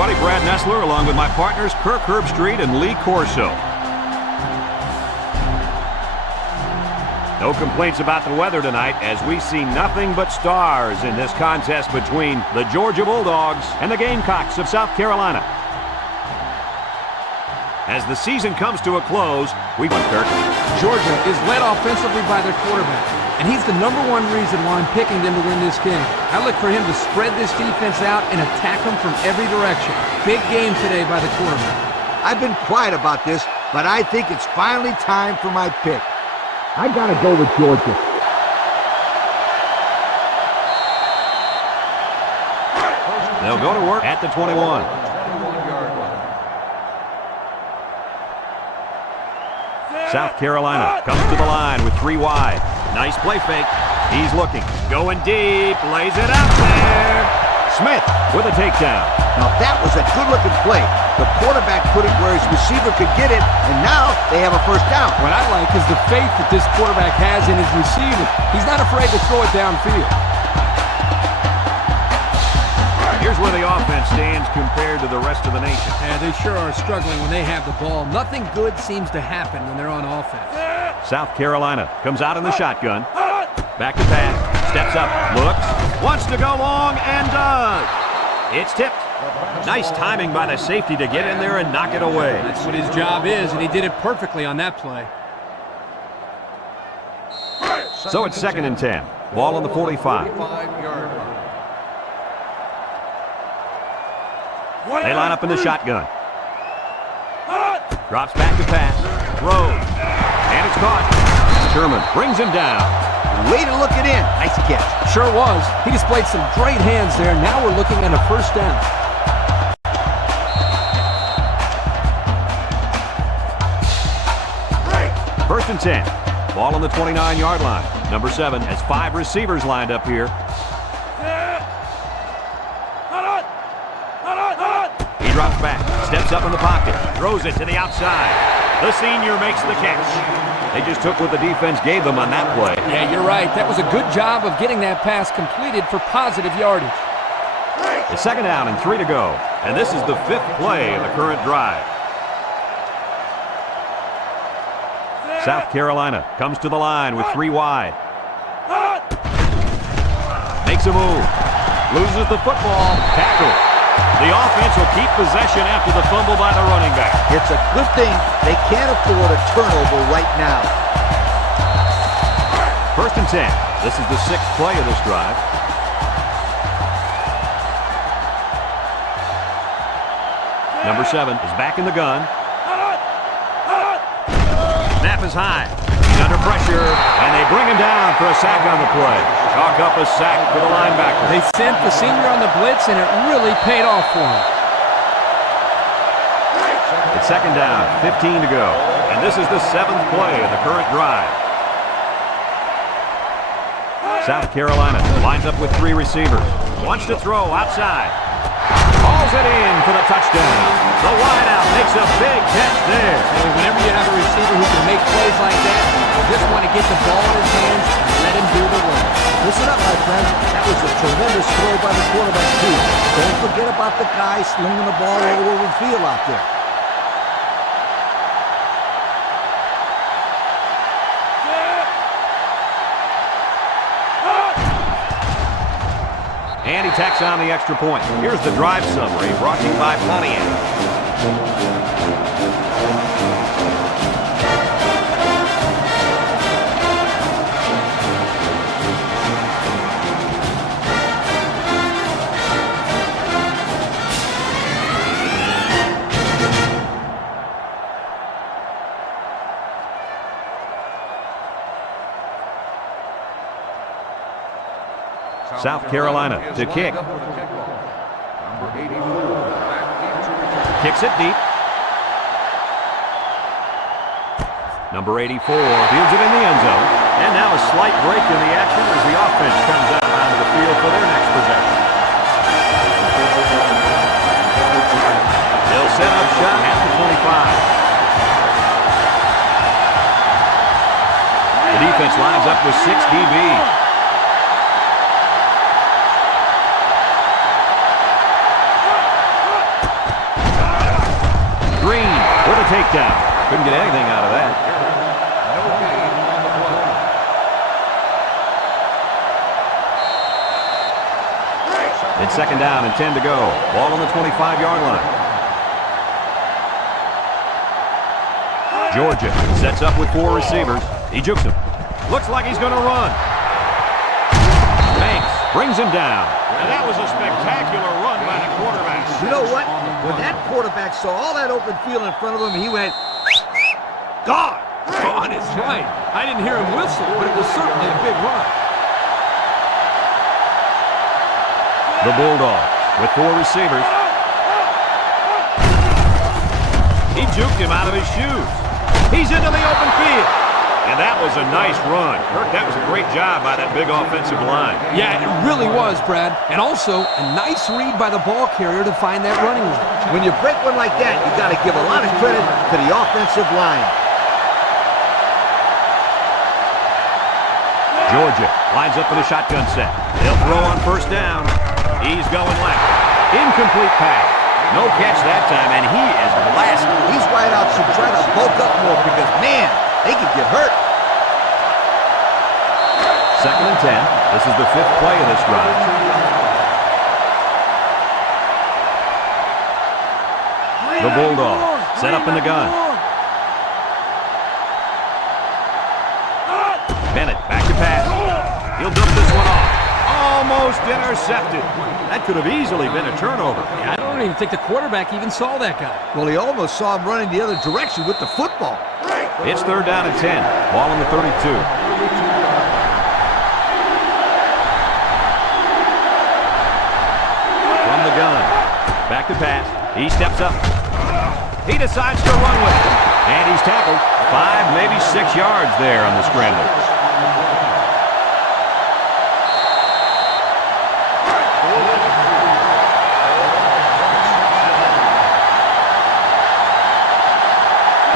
everybody. Brad Nessler along with my partners Kirk Herbstreit and Lee Corso. No complaints about the weather tonight as we see nothing but stars in this contest between the Georgia Bulldogs and the Gamecocks of South Carolina. As the season comes to a close, we want Kirk. Georgia is led offensively by their quarterback, and he's the #1 reason why I'm picking them to win this game. I look for him to spread this defense out and attack them from every direction. Big game today by the quarterback. I've been quiet about this, but I think it's finally time for my pick. I gotta go with Georgia. They'll go to work at the 21. South Carolina comes to the line with 3 wide. Nice play fake. He's looking. Going deep. Lays it out there. Smith with a takedown. Now that was a good-looking play. The quarterback put it where his receiver could get it, and now they have a first down. What I like is the faith that this quarterback has in his receiver. He's not afraid to throw it downfield. Here's where the offense stands compared to the rest of the nation. Yeah, they sure are struggling when they have the ball. Nothing good seems to happen when they're on offense. South Carolina comes out in the shotgun. Back to pass. Steps up. Looks. Wants to go long and does. It's tipped. Nice timing by the safety to get in there and knock it away. That's what his job is, and he did it perfectly on that play. So it's 2nd and 10. Ball on the 45. They line up in the shotgun. Drops back to pass. Throws. And it's caught. Sherman brings him down. Way to look it in. Nice catch. Sure was. He displayed some great hands there. Now we're looking at a first down. First and 10. Ball on the 29-yard line. Number 7 has 5 receivers lined up here. He drops back, steps up in the pocket, throws it to the outside. The senior makes the catch. They just took what the defense gave them on that play. Yeah, you're right. That was a good job of getting that pass completed for positive yardage. It's 2nd down and 3 to go. And this is the 5th play of the current drive. South Carolina comes to the line with 3 wide. Makes a move. Loses the football. Tackle. The offense will keep possession after the fumble by the running back. It's a good thing they can't afford a turnover right now. First and 10. This is the 6th play of this drive. Number 7 is back in the gun. Snap is high. He's under pressure, and they bring him down for a sack on the play. Chalk up a sack for the linebacker. They sent the senior on the blitz, and it really paid off for him. It's 2nd down, 15 to go. And this is the 7th play of the current drive. South Carolina lines up with 3 receivers. Wants to throw outside. Hauls it in for the touchdown. The wideout makes a big catch there. Hey, whenever you have a receiver who can make plays like that, you just want to get the ball in his hands and let him do the work. Listen up, my friend. That was a tremendous throw by the quarterback, too. Don't forget about the guy slinging the ball all over the field out there. And he tacks on the extra point. Here's the drive summary brought to you by Pontiac. South Carolina to kick. Kicks it deep. Number 84 fields it in the end zone. And now a slight break in the action as the offense comes out onto the field for their next possession. They'll set up shot at the 25. The defense lines up with 6 DBs. takedown. Couldn't get anything out of that. No gain on the play. It's second down and 10 to go. Ball on the 25-yard line. Georgia sets up with 4 receivers. He jukes him. Looks like he's going to run. Banks brings him down. And that was a spectacular run by the quarterback. You know what? When that quarterback saw all that open field in front of him, he went, God! God is right. I didn't hear him whistle, but it was certainly a big run. The Bulldogs with 4 receivers. He juked him out of his shoes. He's into the open field. And that was a nice run. Kirk, that was a great job by that big offensive line. Yeah, it really was, Brad. And also, a nice read by the ball carrier to find that running lane. When you break one like that, you got to give a lot of credit to the offensive line. Georgia lines up in a shotgun set. They'll throw on first down. He's going left. Incomplete pass. No catch that time, and he is blasted. These wideouts should try to bulk up more because, man, they could get hurt. Second and 10. This is the 5th play of this drive. The Bulldogs set up in the gun. Bennett back to pass. He'll dump this one off. Almost intercepted. That could have easily been a turnover. Yeah, I don't even think the quarterback even saw that guy. Well, he almost saw him running the other direction with the football. It's third down and 10. Ball on the 32. From the gun. Back to pass. He steps up. He decides to run with it. And he's tackled 5, maybe 6 yards there on the scramble.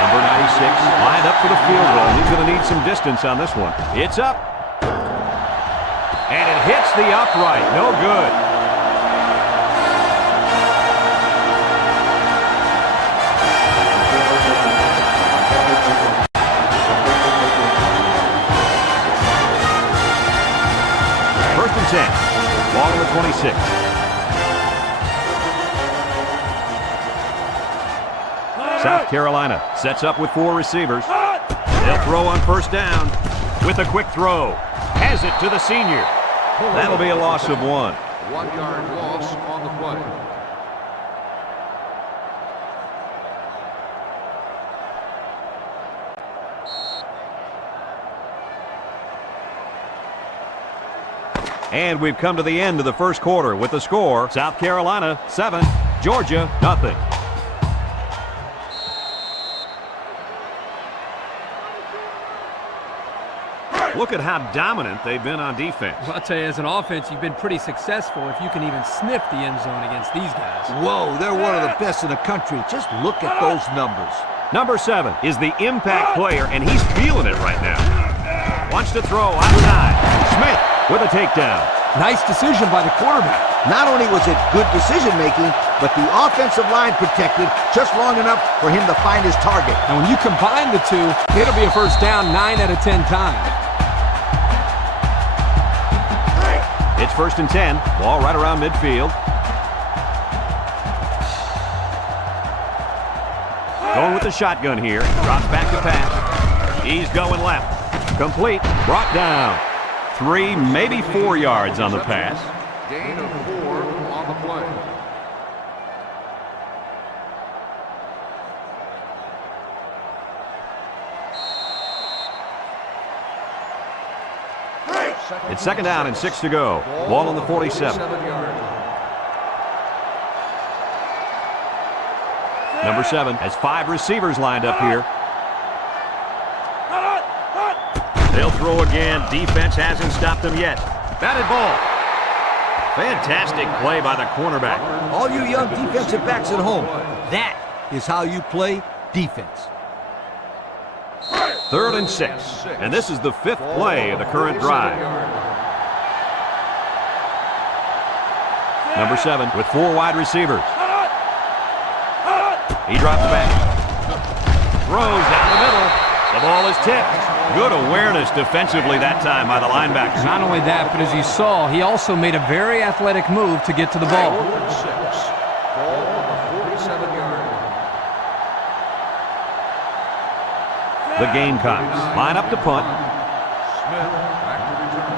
Number 96 lined up for the field goal. He's going to need some distance on this one. It's up. And it hits the upright. No good. First and 10. Ball on the 26. South Carolina sets up with 4 receivers. They'll throw on first down with a quick throw. Has it to the senior. That'll be a loss of 1. 1-yard loss on the play. And we've come to the end of the first quarter with the score: South Carolina 7, Georgia nothing. Look at how dominant they've been on defense. Well, I'll tell you, as an offense, you've been pretty successful if you can even sniff the end zone against these guys. Whoa, they're one of the best in the country. Just look at those numbers. Number 7 is the impact player, and he's feeling it right now. Wants to throw outside. Smith with a takedown. Nice decision by the quarterback. Not only was it good decision-making, but the offensive line protected just long enough for him to find his target. And when you combine the two, it'll be a first down 9 out of 10 times. It's first and 10. Ball right around midfield. Going with the shotgun here. Drops back to pass. He's going left. Complete. Brought down. 3, maybe 4 yards on the pass. Gain of 4 on the play. It's second down and 6 to go. Ball on the 47. Number 7 has 5 receivers lined up here. They'll throw again. Defense hasn't stopped them yet. Batted ball. Fantastic play by the cornerback. All you young defensive backs at home, that is how you play defense. Third and 6. And this is the 5th play of the current drive. Number 7 with 4 wide receivers. He drops back. Throws down the middle. The ball is tipped. Good awareness defensively that time by the linebacker. Not only that, but as you saw, he also made a very athletic move to get to the ball. 4th and 6. Ball on the 47-yard line. The Gamecocks line up to punt. Smith back to return.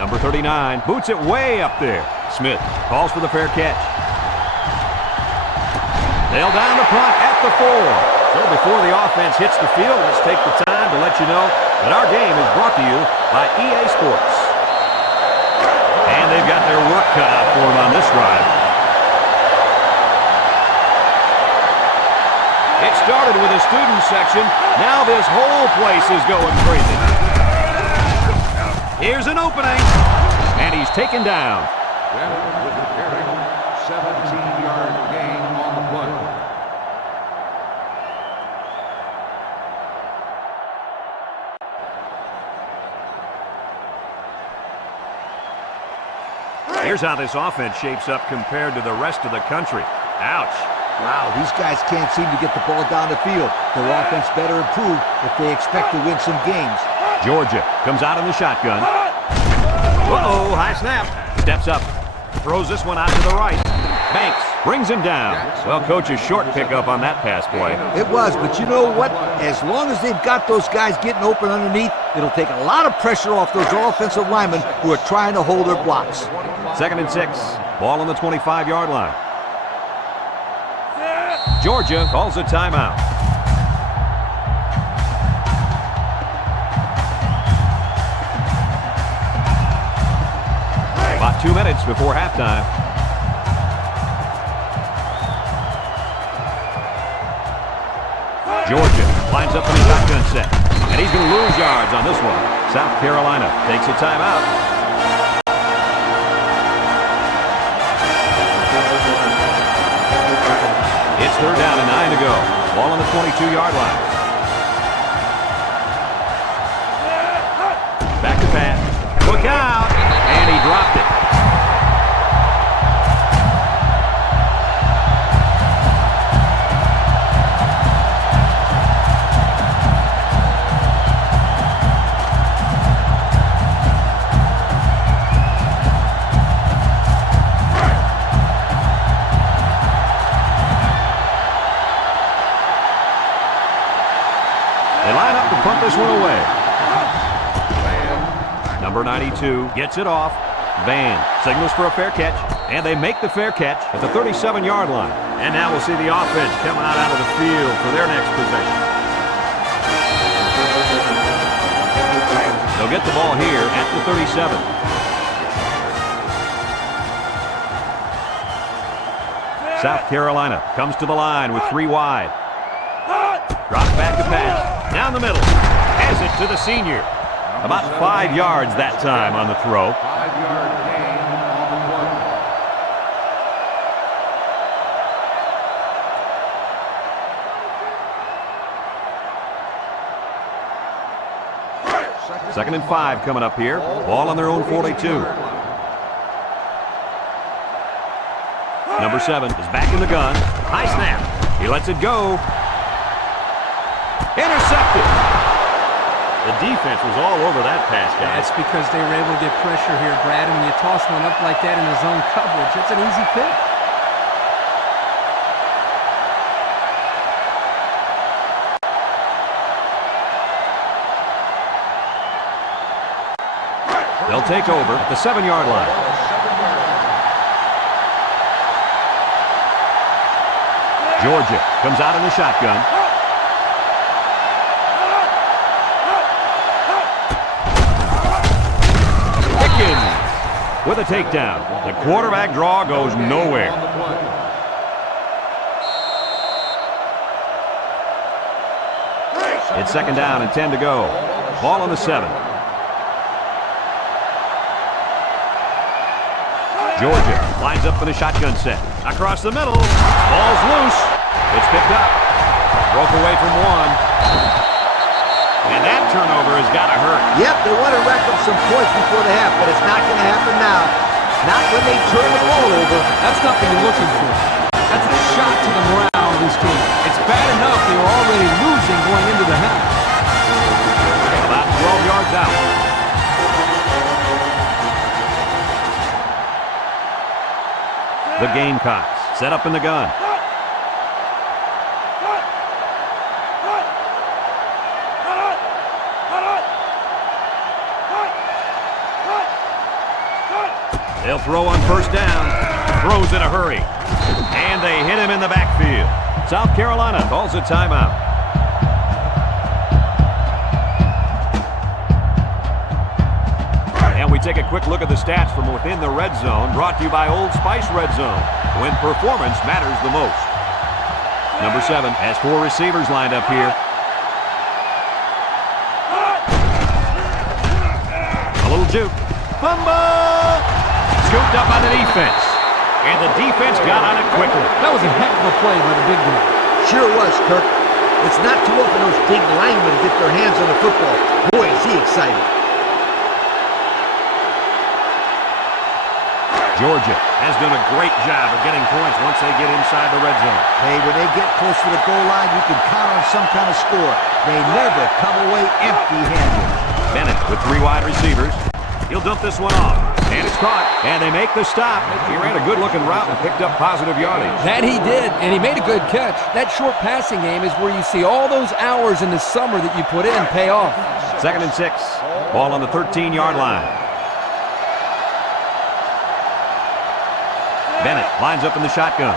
Number 39 boots it way up there. Smith calls for the fair catch. They'll down the punt at the 4. So before the offense hits the field, let's take the time to let you know that our game is brought to you by EA Sports. And they've got their work cut out for them on this drive. It started with a student section. Now this whole place is going crazy. Here's an opening. And he's taken down. Bennett with the carry. 17-yard gain on the play. Here's how this offense shapes up compared to the rest of the country. Ouch. Wow, these guys can't seem to get the ball down the field. Their offense better improve if they expect to win some games. Georgia comes out in the shotgun. Uh-oh, high snap. Steps up. Throws this one out to the right. Banks brings him down. Well, coach's short pickup on that pass play. It was, but you know what? As long as they've got those guys getting open underneath, it'll take a lot of pressure off those offensive linemen who are trying to hold their blocks. 2nd and 6. Ball on the 25-yard line. Georgia calls a timeout. About 2 minutes before halftime. Georgia lines up in the shotgun set. And he's going to lose yards on this one. South Carolina takes a timeout. It's 3rd down and 9 to go. Ball on the 22-yard line. Back to pass. Look out! And he dropped it. They line up to punt this one away. Number 92 gets it off. Van signals for a fair catch, and they make the fair catch at the 37-yard line. And now we'll see the offense coming out of the field for their next possession. They'll get the ball here at the 37. South Carolina comes to the line with 3 wide. Drops back to pass. Down the middle. Has it to the senior. About 5 yards that time on the throw. 5-yard gain on the play. 2nd and 5 coming up here. Ball on their own 42. Number 7 is back in the gun. High snap. He lets it go. Intercepted. The defense was all over that pass, guys. That's because they were able to get pressure here, Brad. And when you toss one up like that in the zone coverage, it's an easy pick. They'll take over at the 7-yard line. Georgia comes out in the shotgun. With a takedown. The quarterback draw goes nowhere. It's 2nd down and 10 to go. Ball on the 7. Georgia lines up for the shotgun set. Across the middle. Ball's loose. It's picked up. Broke away from one. And that turnover has got to hurt. Yep, they want to rack up some points before the half, but it's not going to happen now. Not when they turn the ball over. That's not what you're looking for. That's a shot to the morale of this team. It's bad enough they were already losing going into the half. About 12 yards out. The Gamecocks set up in the gun. They'll throw on first down. Throws in a hurry. And they hit him in the backfield. South Carolina calls a timeout. And we take a quick look at the stats from within the red zone, brought to you by Old Spice Red Zone, when performance matters the most. Number 7 has 4 receivers lined up here. A little juke. Fumble! Scooped up by the defense. And the defense got on it quickly. That was a heck of a play by the big guy. Sure was, Kirk. It's not too often those big linemen get their hands on the football. Boy, is he excited. Georgia has done a great job of getting points once they get inside the red zone. Hey, when they get close to the goal line, you can count on some kind of score. They never come away empty-handed. Bennett with 3 wide receivers. He'll dump this one off. And it's caught. And they make the stop. He ran a good-looking route and picked up positive yardage. That he did, and he made a good catch. That short passing game is where you see all those hours in the summer that you put in pay off. 2nd and 6. Ball on the 13-yard line. Bennett lines up in the shotgun.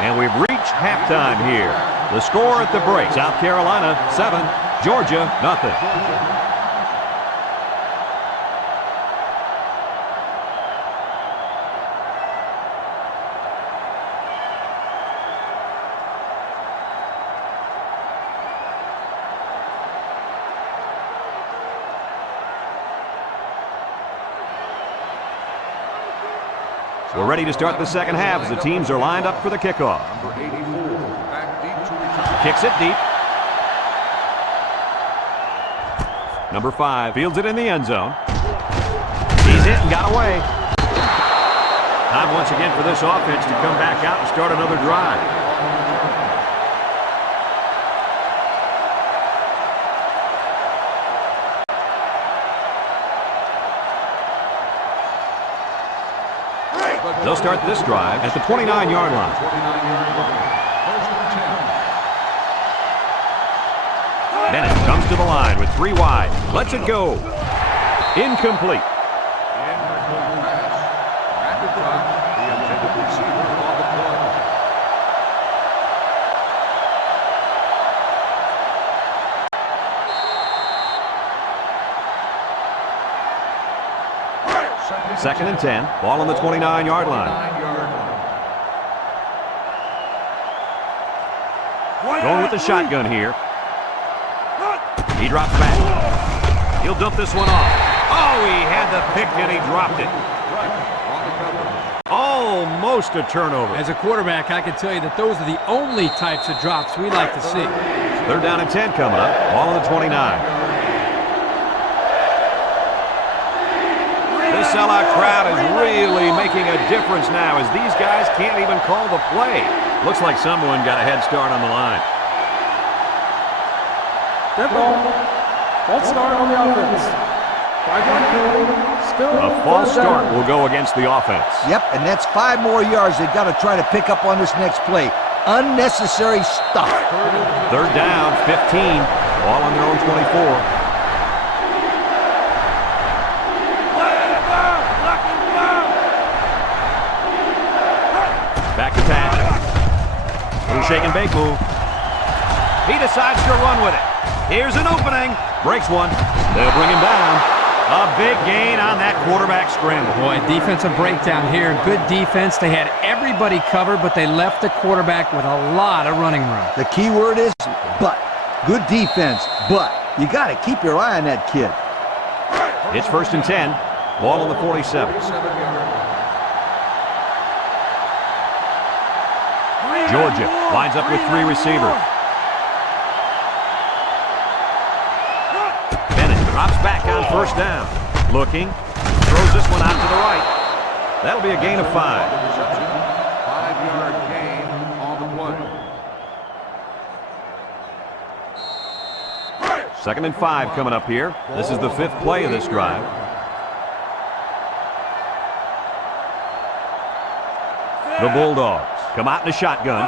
And we've reached halftime here. The score at the break, South Carolina 7, Georgia nothing. We're ready to start the second half as the teams are lined up for the kickoff. Number 84, back deep to return. Kicks it deep. Number 5 fields it in the end zone. He's hit and got away. Time once again for this offense to come back out and start another drive. They'll start this drive at the 29-yard line. 29-yard line. First and 10. Bennett comes to the line with 3 wide. Lets it go. Incomplete. Incomplete pass. At the top, the intended receiver on the play. Second and 10. Ball on the 29-yard line. 9-yard line. Going with the shotgun here. He drops back. He'll dump this one off. Oh, he had the pick and he dropped it. On the cover. Almost a turnover. As a quarterback, I can tell you that those are the only types of drops we like to see. 3rd down and 10 coming up. Ball on the 29. This sellout crowd is really making a difference now as these guys can't even call the play. Looks like someone got a head start on the line. Dead ball. False start on the offense. 5-1 penalty. Still A false start will go against the offense. Yep, and that's 5 more yards they've got to try to pick up on this next play. Unnecessary stuff. 3rd down, 15. Ball on their own 24. Back to pass. Little shake and bake move. He decides to run with it. Here's an opening. Breaks one. They'll bring him down. A big gain on that quarterback scramble. Boy, defensive breakdown here. Good defense. They had everybody covered, but they left the quarterback with a lot of running room. The key word is but. Good defense, but you got to keep your eye on that kid. It's 1st and 10. Ball on the 47. Georgia lines up with 3 receivers. Drops back on 1st down. Looking. Throws this one out to the right. That'll be a gain of 5. 5-yard gain on the play. 2nd and 5 coming up here. This is the 5th play of this drive. The Bulldogs come out in a shotgun.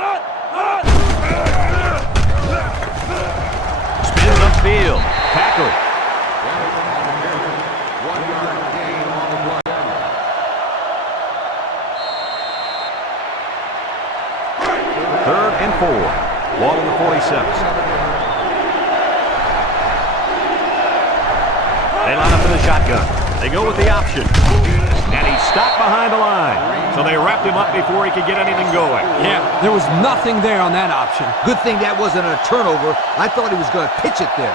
Spins upfield. Tackle. 1-yard gain on the play. 3rd and 4. Ball on the 47. They line up in the shotgun. They go with the option. And he's stopped behind the line. So they wrapped him up before he could get anything going. Yeah, there was nothing there on that option. Good thing that wasn't a turnover. I thought he was going to pitch it there.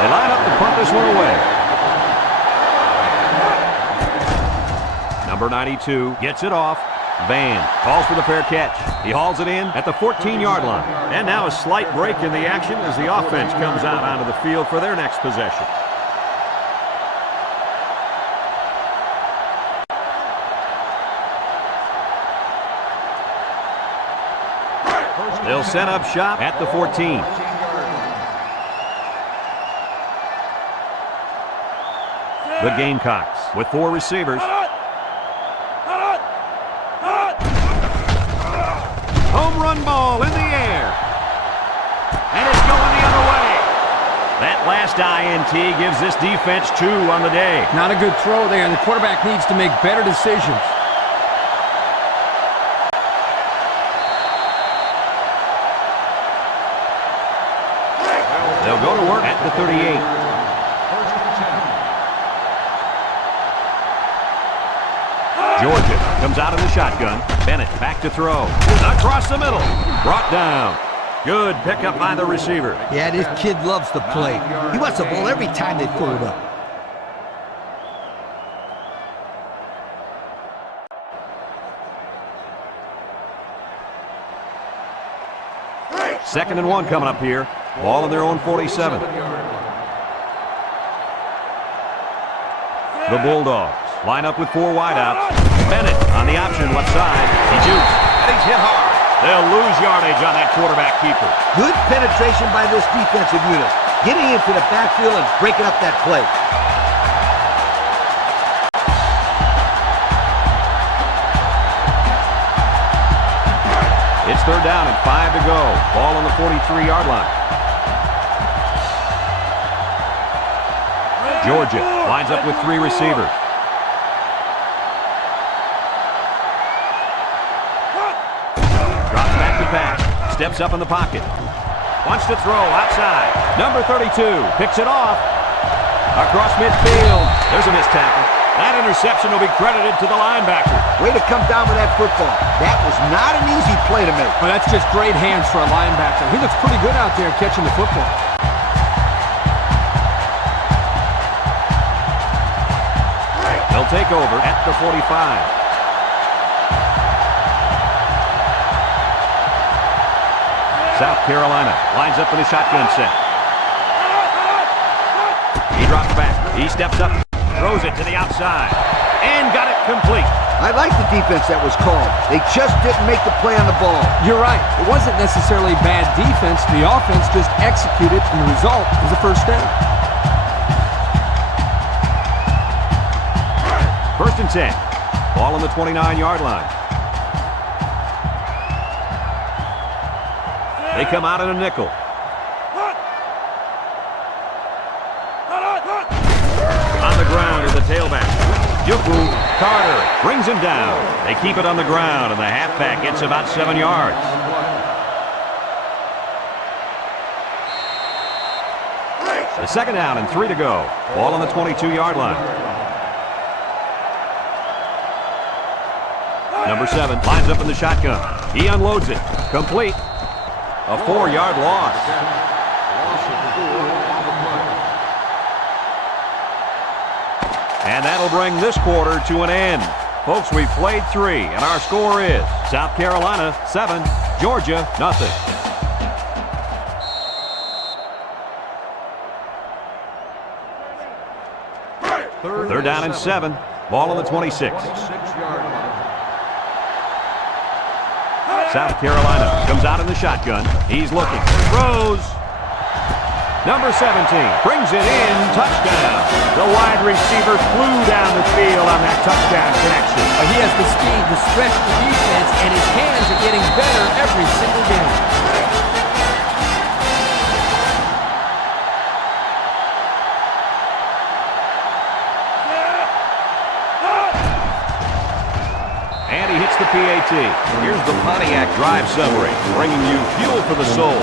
They line up to punt this one away. Number 92 gets it off. Van calls for the fair catch. He hauls it in at the 14-yard line. And now a slight break in the action as the offense comes out onto the field for their next possession. They'll set up shop at the 14. The Gamecocks with 4 receivers. Home run ball in the air. And it's going the other way. That last INT gives this defense 2 on the day. Not a good throw there, and the quarterback needs to make better decisions. They'll go to work at the 38. Georgia comes out in the shotgun. Bennett back to throw. Across the middle. Brought down. Good pickup by the receiver. Yeah, this kid loves to play. He wants the ball every time they throw it up. Second and 1 coming up here. Ball on their own 47. The Bulldogs line up with 4 wideouts. Bennett on the option left side. He jukes. And he's hit hard. They'll lose yardage on that quarterback keeper. Good penetration by this defensive unit. Getting into the backfield and breaking up that play. It's 3rd down and 5 to go. Ball on the 43-yard line. Georgia lines up with 3 receivers. Drops back to pass. Steps up in the pocket. Wants to throw outside. Number 32 picks it off. Across midfield. There's a missed tackle. That interception will be credited to the linebacker. Way to come down with that football. That was not an easy play to make. Well, that's just great hands for a linebacker. He looks pretty good out there catching the football. They'll take over at the 45. South Carolina lines up in a shotgun set. He drops back. He steps up. Throws it to the outside. And got it complete. I like the defense that was called. They just didn't make the play on the ball. You're right. It wasn't necessarily bad defense. The offense just executed, and the result was a first down. 1st and 10. Ball on the 29-yard line. They come out in a nickel. On the ground is the tailback. Carter brings him down. They keep it on the ground, and the halfback gets about 7 yards. The second down and 3 to go. Ball on the 22-yard line. Number 7 lines up in the shotgun. He unloads it. Complete. A 4-yard loss. And that'll bring this quarter to an end. Folks, we've played 3, and our score is South Carolina 7, Georgia nothing. Third down and 7. Ball on the 26. South Carolina comes out in the shotgun. He's looking. Throws. Number 17 brings it in. Touchdown. The wide receiver flew down the field on that touchdown connection. He has the speed to stretch the defense, and his hands are getting better every single game. And he hits the PAT. Here's the Pontiac Drive summary, bringing you fuel for the soul.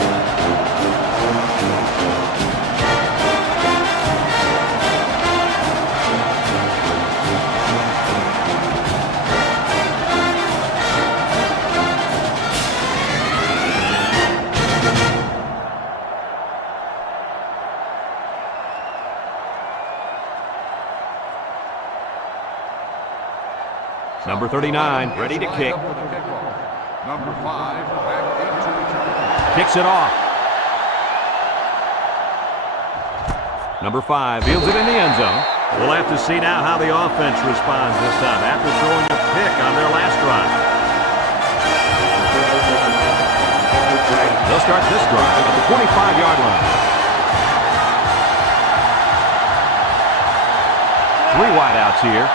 Number 39, ready to kick. Number 5, back into return. Kicks it off. Number 5 fields it in the end zone. We'll have to see now how the offense responds this time after throwing a pick on their last drive. They'll start this drive at the 25-yard line. 3 wideouts here.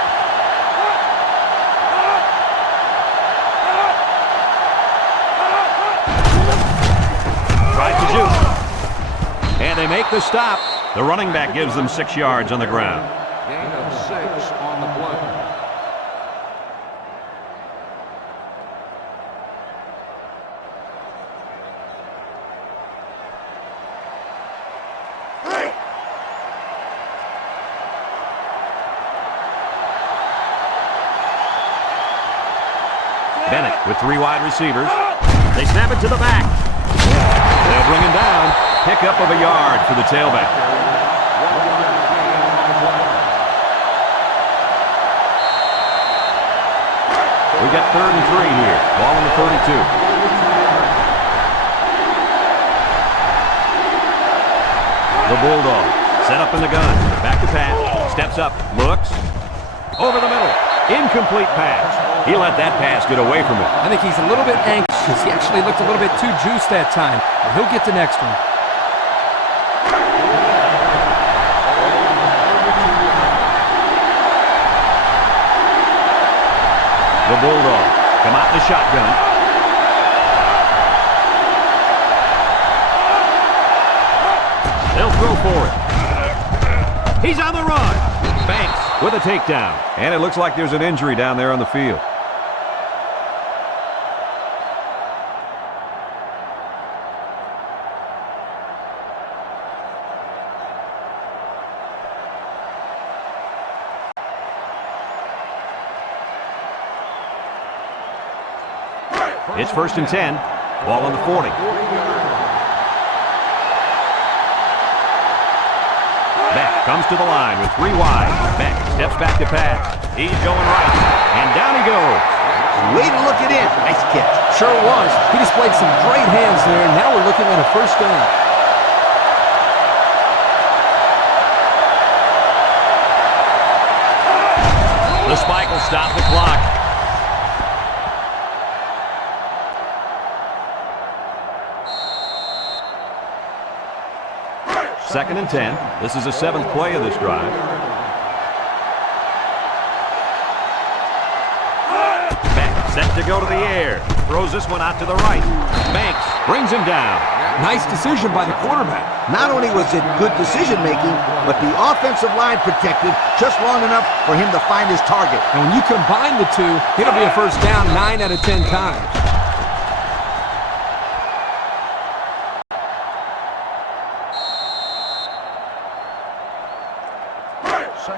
And they make the stop. The running back gives them 6 yards on the ground. Gain of 6 on the play. Bennett with 3 wide receivers. They snap it to the back. They'll bring him down. Pickup of a yard for the tailback. We got 3rd and 3 here. Ball on the 32. The Bulldogs set up in the gun. Back to pass. Steps up. Looks. Over the middle. Incomplete pass. He let that pass get away from him. I think he's a little bit anxious. He actually looked a little bit too juiced that time. But he'll get the next one. The Bulldogs come out in the shotgun. They'll throw for it. He's on the run. Banks with a takedown. And it looks like there's an injury down there on the field. It's 1st and 10. Ball on the 40. Beck comes to the line with 3 wide. Beck steps back to pass. He's going right. And down he goes. Way to look it in. Nice catch. Sure was. He displayed some great hands there, and now we're looking at a 1st down. The spike will stop the clock. Second and 10. This is the 7th play of this drive. Beck set to go to the air. Throws this one out to the right. Banks brings him down. Nice decision by the quarterback. Not only was it good decision-making, but the offensive line protected just long enough for him to find his target. And when you combine the two, it'll be a first down 9 out of 10 times.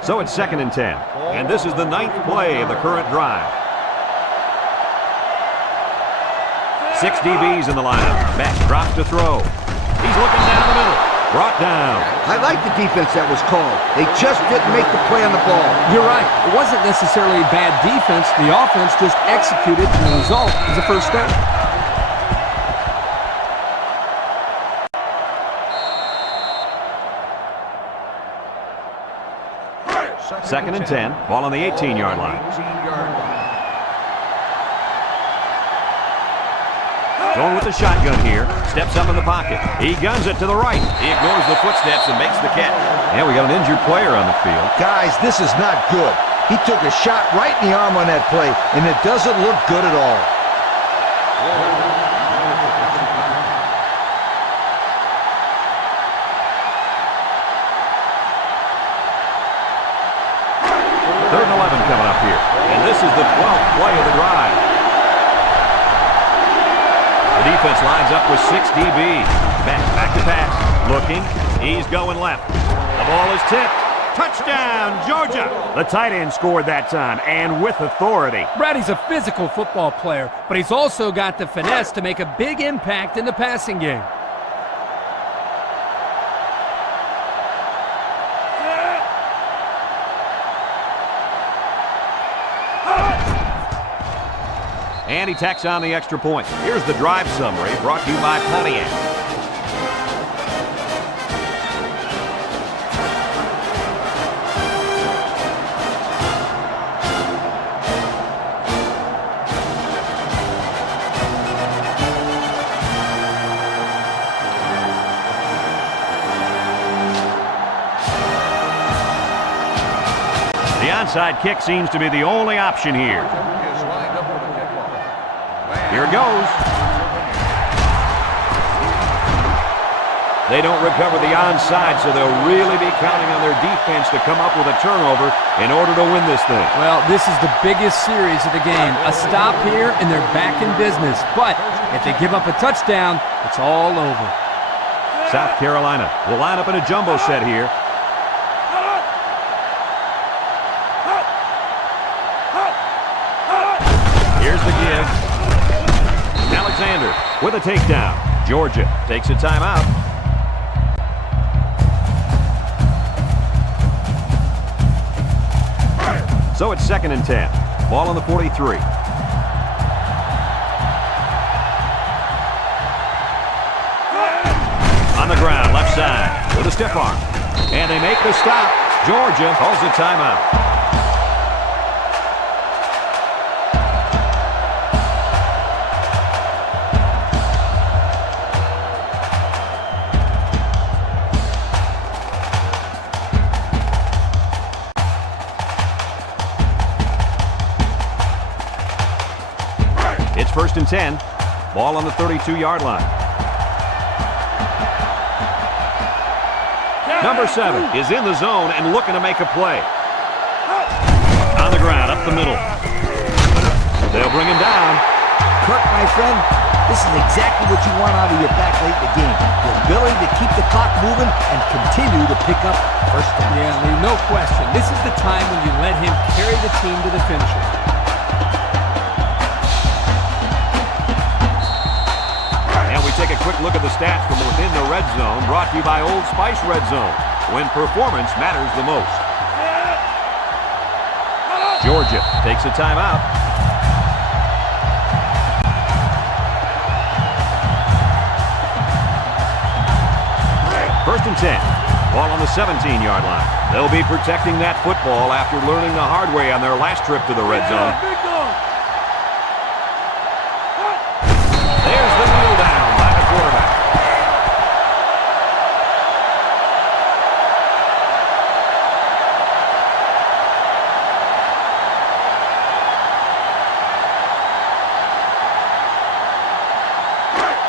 So it's 2nd and 10. And this is the 9th play of the current drive. 6 DBs in the lineup. Beck drops to throw. He's looking down the middle. Brought down. I like the defense that was called. They just didn't make the play on the ball. You're right. It wasn't necessarily bad defense. The offense just executed, and the result is a first down. 2nd and 10. Ball on the 18-yard line. Going with the shotgun here. Steps up in the pocket. He guns it to the right. He ignores the footsteps and makes the catch. And we got an injured player on the field. Guys, this is not good. He took a shot right in the arm on that play, and it doesn't look good at all. Third and 11 coming up here. And this is the 12th play of the drive. The defense lines up with 6 DBs. Back to pass. Looking. He's going left. The ball is tipped. Touchdown, Georgia. The tight end scored that time, and with authority. Brady's a physical football player, but he's also got the finesse to make a big impact in the passing game. And he tacks on the extra point. Here's the drive summary brought to you by Pontiac. The onside kick seems to be the only option here. Here it goes. They don't recover the onside, so they'll really be counting on their defense to come up with a turnover in order to win this thing. Well, this is the biggest series of the game. A stop here, and they're back in business. But if they give up a touchdown, it's all over. South Carolina will line up in a jumbo set here. Here's the give. Alexander with a takedown. Georgia takes a timeout. So it's 2nd and 10. Ball on the 43. On the ground, left side with a stiff arm. And they make the stop. Georgia calls a timeout. It's 1st and 10. Ball on the 32-yard line. Number 7 is in the zone and looking to make a play. On the ground, up the middle. They'll bring him down. Kirk, my friend, this is exactly what you want out of your back late in the game. The ability to keep the clock moving and continue to pick up first down. Yeah, Lee, no question. This is the time when you let him carry the team to the finisher. Take a quick look at the stats from within the red zone, brought to you by Old Spice Red Zone, when performance matters the most. Georgia takes a timeout. First and 10. Ball on the 17-yard line. They'll be protecting that football after learning the hard way on their last trip to the red zone. There's the kneel down by the quarterback.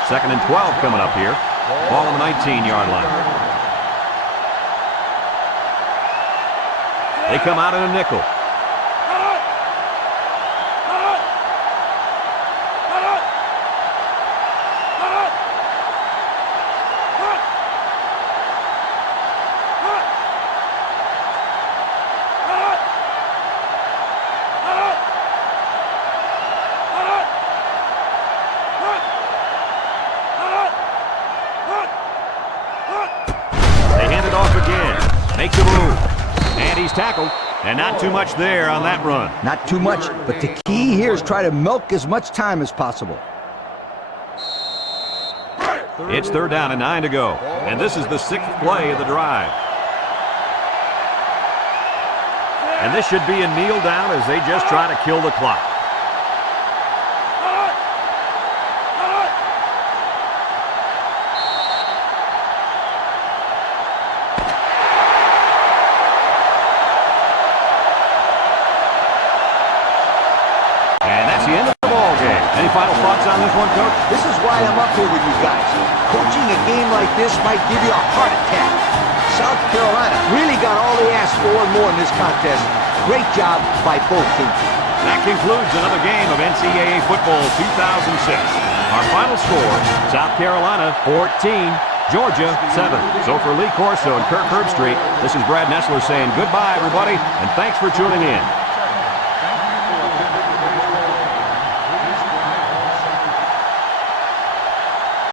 Second and 12 coming up here. Ball on the 19-yard line. They come out in a nickel. Makes a move. And he's tackled. And not too much there on that run. Not too much, but the key here is try to milk as much time as possible. It's 3rd down and 9 to go. And this is the 6th play of the drive. And this should be a kneel down as they just try to kill the clock. Any final thoughts on this one, Coach? This is why I'm up here with you guys. Coaching a game like this might give you a heart attack. South Carolina really got all they asked for and more in this contest. Great job by both teams. That concludes another game of NCAA football 2006. Our final score, South Carolina 14, Georgia 7. So for Lee Corso and Kirk Herbstreit, this is Brad Nessler saying goodbye, everybody, and thanks for tuning in.